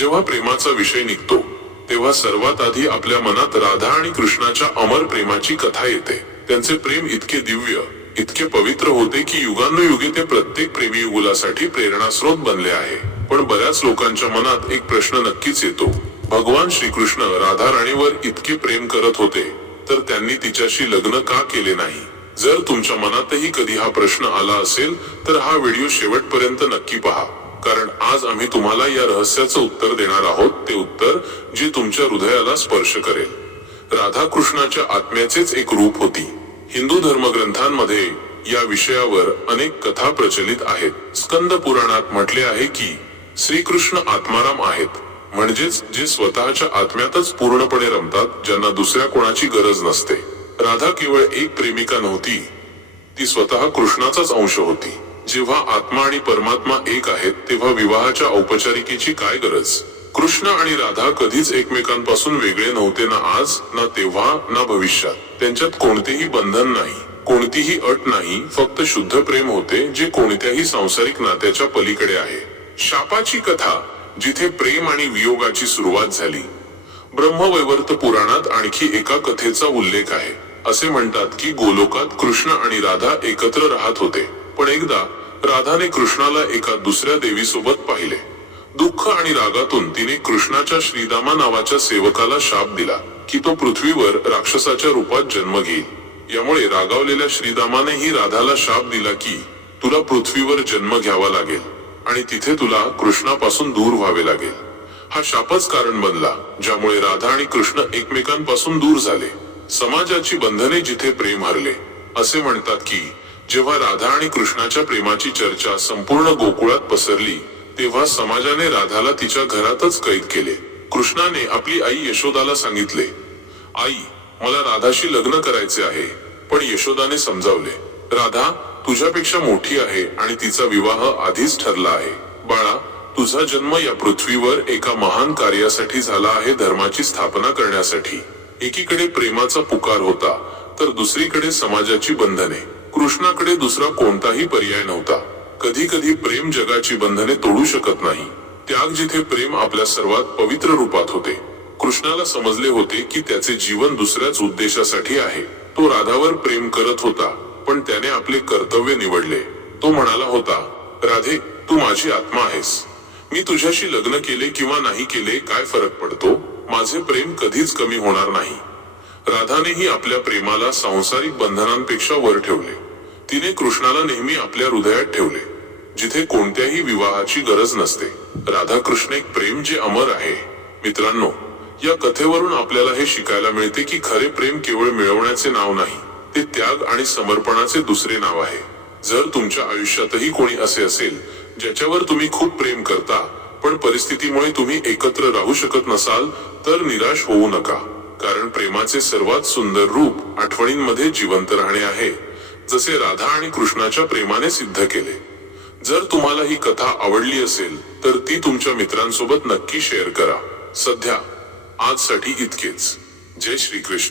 जेव्हा प्रेमाचा विषय निघतो तेव्हा सर्वात आधी आपल्या मनात राधा आणि कृष्णाच्या अमर प्रेमाची कथा येते। त्यांचे प्रेम इतके दिव्य, इतके पवित्र होते की युगानुयुगे ते प्रत्येक प्रेमी युगुलासाठी प्रेरणास्रोत बनले आहे। पण बऱ्याच लोकांच्या मनात एक प्रश्न नक्कीच येतो, भगवान श्रीकृष्ण राधा राणीवर इतके प्रेम करत होते तर त्यांनी तिच्याशी लग्न का केले नाही? जर तुमच्या मनातही कधी हा प्रश्न आला असेल तर हा व्हिडिओ शेवटपर्यंत नक्की पहा, कारण आज आम्ही तुम्हाला या रहस्याचं उत्तर देणार आहोत, ते उत्तर जे तुमच्या हृदयाला स्पर्श करेल। राधा कृष्णाच्या आत्म्याचेच एक रूप होती। हिंदू धर्मग्रंथांमध्ये या विषयावर अनेक कथा प्रचलित आहेत। स्कंद पुराणात म्हटले आहे की श्रीकृष्ण आत्माराम आहेत, म्हणजेच जे स्वतःच्या आत्म्यातच पूर्णपणे रमतात, ज्यांना दुसऱ्या कोणाची गरज नसते। राधा केवळ एक प्रेमिका नव्हती, ती स्वतः कृष्णाचाच अंश होती। जेव्हा आत्मा आणि परमात्मा एक आहेत तेव्हा विवाहाच्या औपचारिकेची काय गरज? कृष्ण आणि राधा कधीच एकमेकांपासून वेगळे नव्हते, ना आज, ना तेव्हा, ना भविष्यात। त्यांच्यात कोणतेही बंधन नाही, कोणतीही अट नाही, फक्त शुद्ध प्रेम होते जे कोणत्याही सांसारिक नात्याच्या पलीकडे आहे। शापाची कथा, जिथे प्रेम आणि वियोगाची सुरुवात झाली। ब्रह्मवैवर्त पुराणात आणखी एका कथेचा उल्लेख आहे। असे म्हणतात की गोलोकात कृष्ण आणि राधा एकत्र राहत होते, पण एकदा राधाने कृष्णाला एका दुसऱ्या देवीसोबत पाहिले। दुःख आणि रागातून तिने कृष्णाच्या श्रीदामा नावाच्या सेवकाला शाप दिला की तो पृथ्वीवर राक्षसाच्या रूपात जन्म घेईल। यामुळे रागावलेल्या श्रीदामानेही राधाला शाप दिला की तुला पृथ्वीवर जन्म घ्यावा लागेल आणि तिथे तुला कृष्णापासून दूर व्हावे लागेल। हा शापच कारण बनला ज्यामुळे राधा आणि कृष्ण एकमेकांपासून दूर झाले। समाजाची बंधने जिथे प्रेम हरले। असे म्हणतात की जेव्हा राधा आणि कृष्णाच्या प्रेमाची चर्चा संपूर्ण गोकुळात पसरली तेव्हा समाजाने राधाला तिच्या घरातच कैद केले। कृष्णाने आपली आई यशोदाला सांगितले, आई, मला राधाशी लग्न करायचे आहे। पण यशोदाने समजावले, राधा तुझ्यापेक्षा मोठी आहे आणि तिचा विवाह आधीच ठरला आहे। बाळा, तुझा जन्म या पृथ्वीवर एका महान कार्यासाठी झाला आहे, धर्माची स्थापना करण्यासाठी। एकीकडे प्रेमाचा पुकार होता तर दुसरीकडे समाजाची बंधने। कृष्णाकडे दुसरा कोणताही पर्याय नव्हता। कधी कधी प्रेम जगाची बंधने तोडू शकत नाही। त्याग जिथे प्रेम आपल्या सर्वात पवित्र रूपात होते। कृष्णाला समजले होते की त्याचे जीवन दुसऱ्याच उद्देशासाठी आहे। तो राधावर प्रेम करत होता, पण त्याने आपले कर्तव्य निवडले। तो म्हणाला होता, राधे, तू माझी आत्मा आहेस। मी तुझ्याशी लग्न केले किंवा नाही केले काय फरक पडतो? माझे प्रेम कधीच कमी होणार नाही। राधानेही आपल्या प्रेमाला सांसारिक बंधनांपेक्षा वर ठेवले। तिने कृष्णाला नेहमी आपल्या हृदयात ठेवले, जिथे कोणत्याही विवाहाची गरज नसते। राधा कृष्ण एक प्रेम जे अमर आहे। मित्रांनो, या कथेवरून आपल्याला हे शिकायला मिळते की खरे प्रेम केवळ मिळवण्याचे नाव नाही, ते त्याग आणि समर्पणाचे दुसरे नाव आहे। जर तुमच्या आयुष्यातही कोणी असे असेल ज्याच्यावर तुम्ही खूप प्रेम करता, पण परिस्थितीमुळे तुम्ही एकत्र राहू शकत नसाल, तर निराश होऊ नका, कारण प्रेमाचे सर्वात सुंदर रूप आठवणींमध्ये जिवंत राहणे आहे, जसे राधा आणि कृष्णाच्या प्रेमाने सिद्ध केले। जर तुम्हाला ही कथा आवडली असेल तर ती तुमच्या मित्रांसोबत नक्की शेअर करा। सध्या आजसाठी इतकेच। जय श्री कृष्ण।